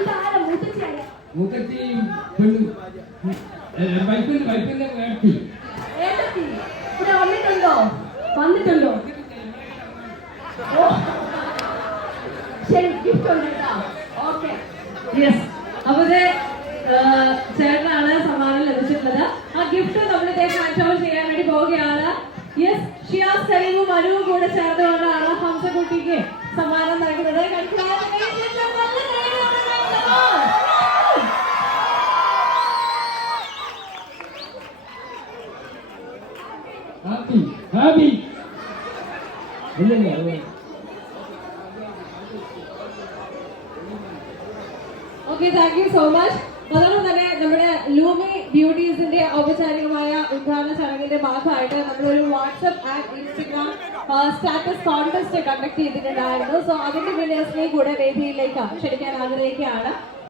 ഇതാരാ മുത്തച്ഛിയാരാ മൂത്തത്തി പെണ്ണു. വൈപ്പിന്റെ വൈപ്പിന്റെ വേട്ടി വന്നിട്ടുണ്ടോ? വന്നിട്ടുണ്ടോ? ശരി ഗിഫ്റ്റ് ഉണ്ട് കേട്ടോ. ഓക്കെ. യെസ് അപ്പൊ ചേട്ടനാണ് സമ്മാനം ലഭിച്ചിട്ടുള്ളത്. ആ ഗിഫ്റ്റ് നമ്മൾ ഹാൻഡ് ഓവർ ചെയ്യാൻ വേണ്ടി പോവുകയാണ്. യെസ് ഷിയാസ് സലീമും മനുവും കൂടെ ചേർന്നുകൊണ്ടാണ് ഹംസകുട്ടിക്ക് സമ്മാനം നൽകുന്നത് okay thank you so much അതോടൊപ്പം തന്നെ നമ്മുടെ ലൂമി ബ്യൂട്ടീസിന്റെ ഔപചാരികമായ ഉദ്ഘാടന ചടങ്ങിന്റെ ഭാഗമായിട്ട് നമ്മളൊരു WhatsApp and Instagram status contest conduct ചെയ്തിട്ടുണ്ടായിരുന്നു. സോ അതിന്റെ വിനേഴ്സിനെയും കൂടെ വേദിയിലേക്ക് ക്ഷണിക്കാൻ ആഗ്രഹിക്കുകയാണ്.